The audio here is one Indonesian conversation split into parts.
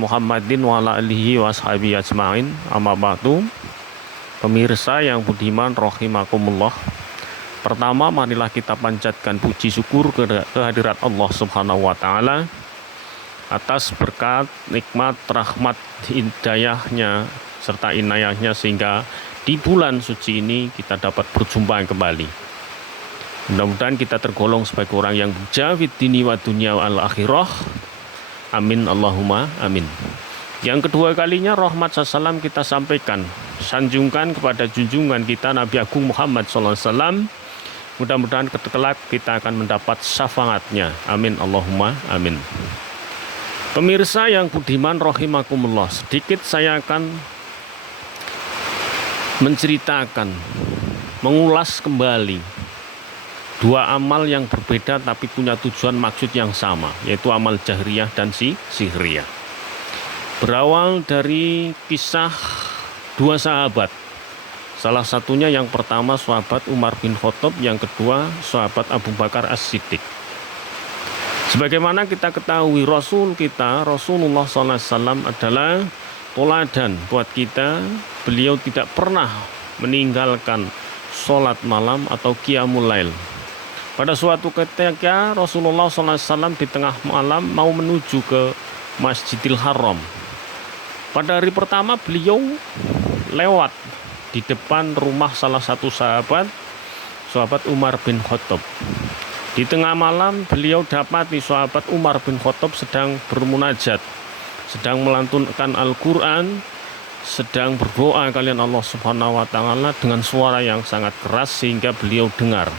Muhammadin wa ala alihi wa ashabihi ajma'in, amma ba'du. Pemirsa yang budiman rahimakumullah, pertama marilah kita panjatkan puji syukur kehadirat Allah Subhanahu wa taala atas berkat, nikmat, rahmat, hidayahnya serta inayahnya sehingga di bulan suci ini kita dapat berjumpa kembali. Mudah-mudahan kita tergolong sebagai orang yang mujahid dini wa dunya wal akhirah. Amin Allahumma amin. Yang kedua kalinya rahmat salam kita sampaikan, sanjungkan kepada junjungan kita Nabi Agung Muhammad SAW. Mudah-mudahan kelak kita akan mendapat syafaatnya. Amin Allahumma amin. Pemirsa yang budiman rahimakumullah, sedikit saya akan menceritakan, mengulas kembali dua amal yang berbeda tapi punya tujuan maksud yang sama, yaitu amal jahriyah dan sihriyah. Berawal dari kisah dua sahabat. Salah satunya yang pertama sahabat Umar bin Khattab, yang kedua sahabat Abu Bakar As-Siddiq. Sebagaimana kita ketahui, Rasul kita, Rasulullah SAW adalah teladan buat kita. Beliau tidak pernah meninggalkan sholat malam atau qiyamul lail. Pada suatu ketika Rasulullah SAW di tengah malam mau menuju ke Masjidil Haram. Pada hari pertama beliau lewat di depan rumah salah satu sahabat Umar bin Khattab. Di tengah malam beliau dapati sahabat Umar bin Khattab sedang bermunajat, sedang melantunkan Al-Quran, sedang berdoa kalian Allah Subhanahu wa taala dengan suara yang sangat keras sehingga beliau dengar.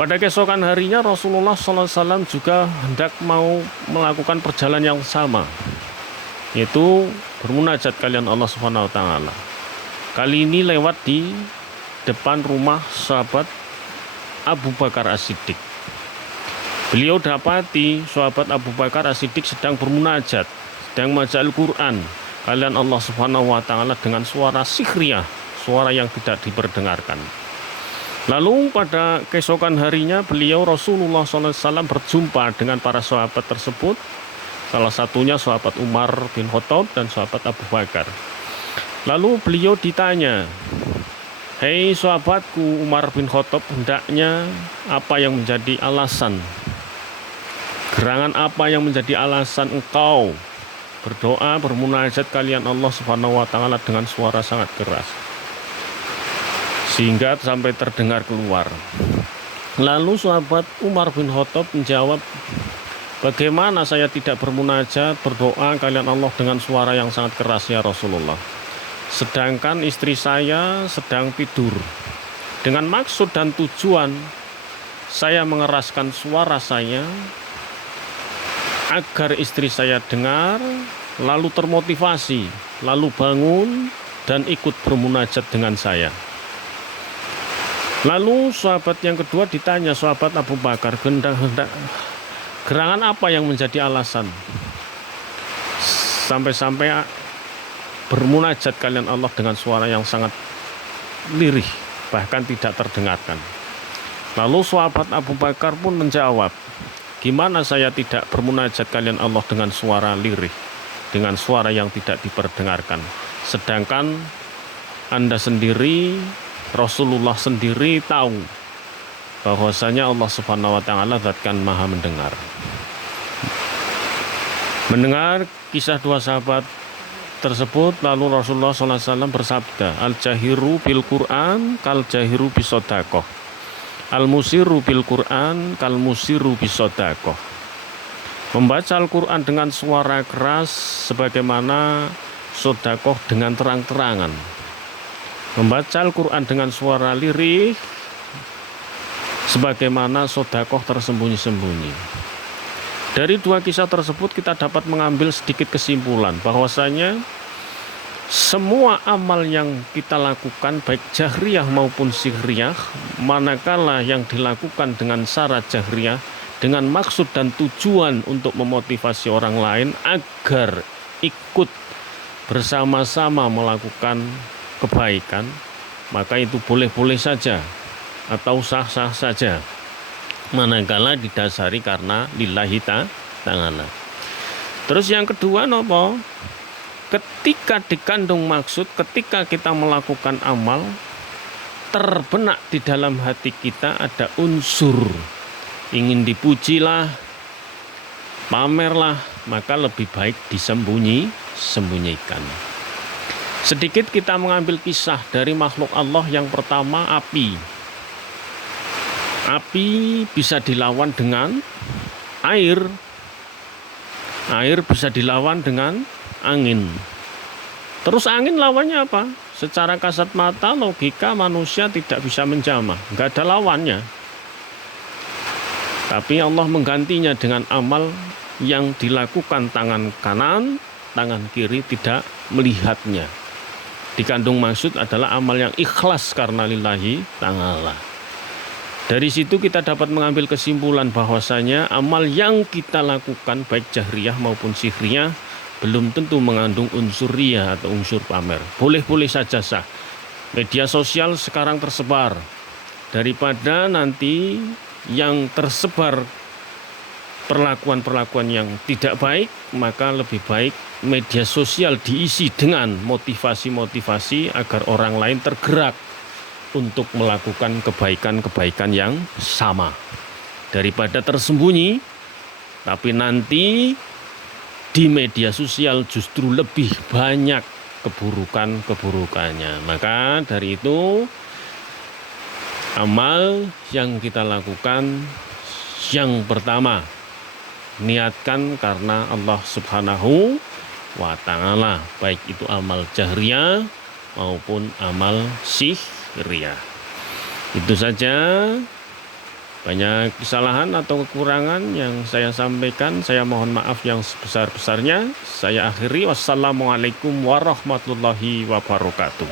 Pada keesokan harinya Rasulullah SAW juga hendak mau melakukan perjalanan yang sama, yaitu bermunajat kalian Allah Subhanahu wa taala. Kali ini lewat di depan rumah sahabat Abu Bakar As-Siddiq. Beliau dapati sahabat Abu Bakar As-Siddiq sedang bermunajat, sedang membaca Al-Quran kalian Allah Subhanahu wa taala dengan suara sihriyah, suara yang tidak diperdengarkan. Lalu pada keesokan harinya beliau Rasulullah SAW berjumpa dengan para sahabat tersebut. Salah satunya sahabat Umar bin Khattab dan sahabat Abu Bakar. Lalu beliau ditanya, "Hei sahabatku Umar bin Khattab, hendaknya apa yang menjadi alasan? Gerangan apa yang menjadi alasan engkau berdoa, bermunajat kalian Allah Subhanahu wa taala dengan suara sangat keras sehingga sampai terdengar keluar?" Lalu sahabat Umar bin Khattab menjawab, "Bagaimana saya tidak bermunajat, berdoa kalian Allah dengan suara yang sangat keras ya Rasulullah? Sedangkan istri saya sedang tidur. Dengan maksud dan tujuan saya mengeraskan suara saya agar istri saya dengar, lalu termotivasi, lalu bangun dan ikut bermunajat dengan saya." Lalu sahabat yang kedua ditanya sahabat Abu Bakar, gerangan apa yang menjadi alasan sampai-sampai bermunajat kalian Allah dengan suara yang sangat lirih, bahkan tidak terdengarkan? Lalu sahabat Abu Bakar pun menjawab, "Gimana saya tidak bermunajat kalian Allah dengan suara lirih, dengan suara yang tidak diperdengarkan? Sedangkan Anda sendiri, Rasulullah sendiri tahu bahwasanya Allah Subhanahu wa taala zat kan maha mendengar." Mendengar kisah dua sahabat tersebut, lalu Rasulullah SAW bersabda, "Al-jahiru bil Qur'an kal jahiru bis shadaqah. Al-musiru bil Qur'an kal musiru bis shadaqah." Membaca Al-Quran dengan suara keras sebagaimana sedekah dengan terang-terangan. Membaca Al-Quran dengan suara lirih sebagaimana sedekah tersembunyi-sembunyi. Dari dua kisah tersebut kita dapat mengambil sedikit kesimpulan bahwasanya semua amal yang kita lakukan baik jahriyah maupun sihriyah, manakala yang dilakukan dengan syarat jahriyah dengan maksud dan tujuan untuk memotivasi orang lain agar ikut bersama-sama melakukan kebaikan, maka itu boleh-boleh saja atau sah-sah saja, manakala didasari karena lillahi ta'ala. Terus yang kedua nopo? Ketika dikandung maksud, ketika kita melakukan amal, terbenak di dalam hati kita ada unsur ingin dipujilah, pamerlah, maka lebih baik sembunyikan. Sedikit kita mengambil kisah dari makhluk Allah. Yang pertama, api. Api bisa dilawan dengan air. Air bisa dilawan dengan angin. Terus angin lawannya apa? Secara kasat mata, logika manusia tidak bisa menjamah, nggak ada lawannya. Tapi Allah menggantinya dengan amal yang dilakukan tangan kanan, tangan kiri tidak melihatnya. Dikandung maksud adalah amal yang ikhlas karena lillahi ta'ala. Dari situ kita dapat mengambil kesimpulan bahwasanya amal yang kita lakukan baik jahriyah maupun sihriyah belum tentu mengandung unsur riya atau unsur pamer. Boleh-boleh saja sah. Media sosial sekarang tersebar. Daripada nanti yang tersebar perlakuan-perlakuan yang tidak baik, maka lebih baik media sosial diisi dengan motivasi-motivasi agar orang lain tergerak untuk melakukan kebaikan-kebaikan yang sama. Daripada tersembunyi, tapi nanti di media sosial justru lebih banyak keburukan-keburukannya. Maka dari itu, amal yang kita lakukan yang pertama, niatkan karena Allah Subhanahu wa ta'ala, baik itu amal jahriyah maupun amal sihriyah. Itu saja. Banyak kesalahan atau kekurangan yang saya sampaikan, saya mohon maaf yang sebesar-besarnya. Saya akhiri, wassalamualaikum warahmatullahi wabarakatuh.